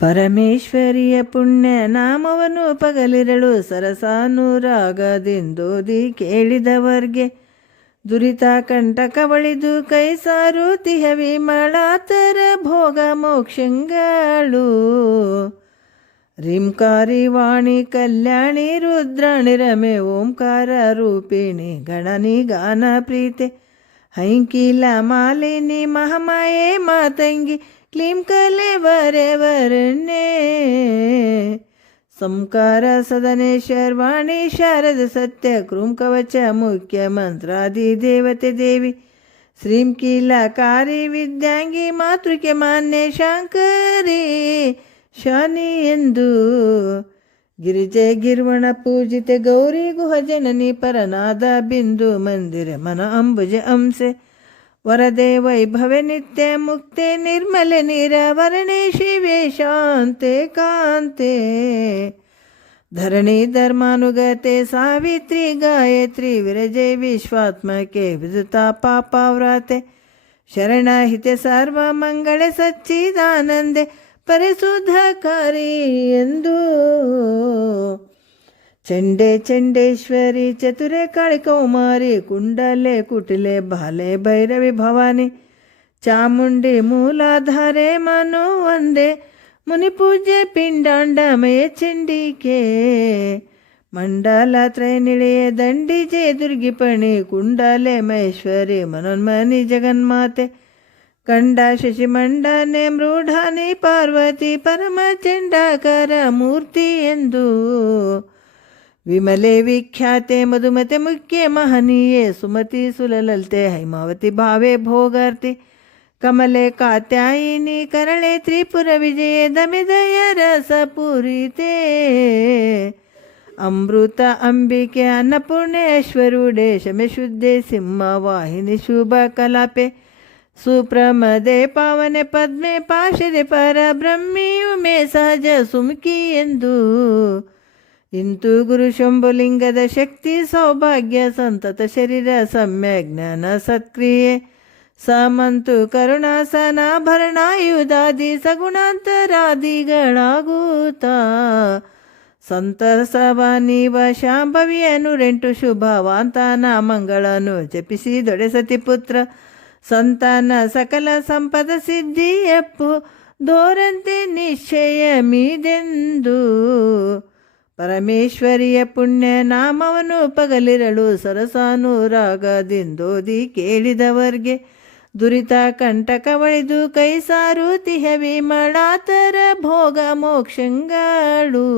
ಪರಮೇಶ್ವರಿಯ ಪುಣ್ಯ ನಾಮವನ್ನು ಪಗಲಿರಳು ಸರಸಾನುರಾಗದಿಂದೋದಿ ಕೇಳಿದವರ್ಗೆ. ದುರಿತ ಕಂಟಕ ಬಳಿದು ಕೈ ತಿಹವಿ ಮಳಾತರ ಭೋಗ ಮೋಕ್ಷಂಗಳು. ರಿಂಕಾರಿ ವಾಣಿ ಕಲ್ಯಾಣಿ ರುದ್ರಾಣಿ ರಮೆ ಓಂಕಾರ ರೂಪಿಣಿ ಗಣನಿ ಗಾನ ಪ್ರೀತೆ. ಹೈಂಕಿಲ ಮಾಲಿನಿ ಮಹಮಾಯೇ ಮಾತಂಗಿ ಕ್ಲೀಂ ಕಲೆ ವರೆ ವರನೆ ಸಂಕಾರ ಸದನೆ ಶರ್ವಾಣಿ ಶಾರದ ಸತ್ಯ ಕ್ರೂಂ ಕವಚ ಮುಖ್ಯ ಮಂತ್ರಾದಿ ದೇವತೆ ದೇವಿ ಶ್ರೀಂ ಕೀಲಕಾರಿ ವಿದ್ಯಾಂಗಿ ಮಾತೃಕೆ ಮಾನ್ಯ ಶಾಂಕರಿ ಶಾನಿ ಎಂದು ಗಿರಿಜೆ ಗಿರ್ವಣ ಪೂಜಿತೆ ಗೌರಿ ಗುಹ ಜನನಿ ಪರನಾದ ಬಿಂದು ಮಂದಿರ ಮನ ಅಂಬುಜ ಅಂಸೆ ವರದೆ ವೈಭವೆ ನಿತ್ಯ ಮುಕ್ತೆ ನಿರ್ಮಲೆ ನಿರವರಣೆ ಶಿವೆ ಶಾಂತೆ ಕಾಂತೆ. ಧರಣಿ ಧರ್ಮಾನುಗತೆ ಸಾವಿತ್ರಿ ಗಾಯತ್ರಿ ವಿರಜೆ ವಿಶ್ವಾತ್ಮಕೆ ವಿದುತಾ ಪಾಪವ್ರಾತೆ. ಶರಣಹಿತೆ ಸರ್ವ ಮಂಗಳ ಸಚ್ಚಿದಾನಂದೆ ಪರಿಶುದ್ಧಕಾರಿ ಎಂದು. ಚಂಡೆ ಚಂಡೇಶ್ವರಿ ಚತುರೆ ಕೌಮಾರಿ ಕುಂಡಲೆ ಕುಟಿಲೆ ಬಾಲೆ ಭೈರವಿ ಭವಾನಿ ಚಾಮುಂಡಿ ಮೂಲಾಧಾರೆ ಮನು ಒಂದೇ ಮುನಿಪೂಜೆ ಪಿಂಡಾಂಡಮಯ ಚಂಡಿಕೆ ಮಂಡಲ ತ್ರೈನಿಳೆಯ ದಂಡಿಜೆ ದುರ್ಗಿಪಣಿ ಕುಂಡಲೆ ಮಹೇಶ್ವರಿ ಮನೋನ್ಮನಿ ಜಗನ್ಮಾತೆ ಕಂಡ ಶಶಿಮಂಡನೆ ಮೃಢಾನಿ ಪಾರ್ವತಿ ಪರಮಚಂಡಾಕರ ಮೂರ್ತಿ ಎಂದು विमले विख्याते मधुमते मुख्य महनीये सुमति सुललते हैमावति भावे भोगर्ति कमले कात्यायिनी करणे त्रिपुरविजये ते अमृत अंबिके अन्नपूर्णेश्वरुडे शमे शुद्धे शुभ कलापे सुप्रमदे पावने पद्मे पाशरे परब्रह्मी उमे सहज सुमकी ಎಂದು. ಇಂತು ಗುರು ಶಂಭುಲಿಂಗದ ಶಕ್ತಿ, ಸೌಭಾಗ್ಯ, ಸಂತತ ಶರೀರ ಸಮ್ಯ ಜ್ಞಾನ, ಸತ್ಕ್ರಿಯೆ. ಸಾಮಂತು ಕರುಣಾಸನಾಭರಣಾಯುಧಾದಿ ಸಗುಣಾಂತರಾದಿಗಳಾಗೂತ ಸಂತಸವ ನೀವ ಶಾಂಭವಿಯ ನೂರೆಂಟು ಶುಭವಾಂತಾನ, ಮಂಗಳನು ಜಪಿಸಿ ದೊಡೆಸತಿ ಪುತ್ರ. ಸಂತಾನ ಸಕಲ ಸಂಪದ ಸಿದ್ಧಿಯಪ್ಪು, ದೋರಂತೆ ನಿಶ್ಚಯ ಮೀದೆಂದು ಪರಮೇಶ್ವರಿಯ ಪುಣ್ಯ ನಾಮವನ್ನು ಪಗಲಿರಳು ಸರಸಾನುರಾಗದಿಂದೋದಿ ಕೇಳಿದವರ್ಗೆ. ದುರಿತ ಕಂಟಕ ಬಳಿದು ಕೈ ತಿಹವಿ ಮಾಡಾತರ ಭೋಗ ಮೋಕ್ಷಂಗಳು.